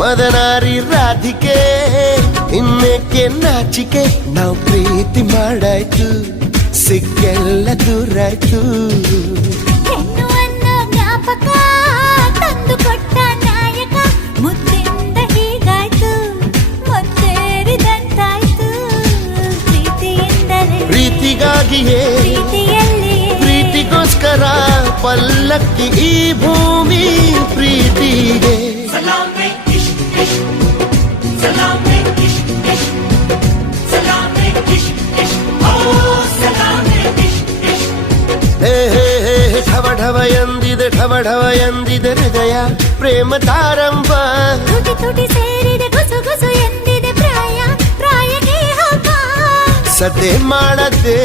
ಮದನಾರಿ ರಾಧಿಕೆ ಇನ್ನೇಕೆ ನಾಚಿಕೆ ನಾವು ಪ್ರೀತಿ ಮಾಡಾಯ್ತು ಸಿಕ್ಕೆಲ್ಲ ದೂರಾಯ್ತು ಜ್ಞಾಪಕ ತಂದು ಕೊಟ್ಟ ನಾಯಕ ಮುದ್ದಿಂದ ಹೀಗಾಯ್ತು ಮುತ್ತೇರಿದಂತಾಯ್ತು ಪ್ರೀತಿಯಿಂದಲೇ ಪ್ರೀತಿಗಾಗಿಯೇ ಪ್ರೀತಿಯಲ್ಲಿಯೇ ಪ್ರೀತಿಗೋಸ್ಕರ ಪಲ್ಲಕ್ಕಿ ಈ ಭೂಮಿ ಪ್ರೀತಿಗೆ ಢವ ಎಂದಿದೆ ಢವ ಢವ ಎಂದಿದೆ ಹೃದಯ ಪ್ರೇಮ ತಾರಂಭ ತುಟಿ ತುಟಿ ಸೇರಿದೆ ಗುಸು ಗುಸು ಎಂದಿದೆ ಪ್ರಾಯ ಪ್ರಾಯಕ್ಕೆ ಹಬ್ಬ ಸದ್ದೆ ಮಾಡದೆ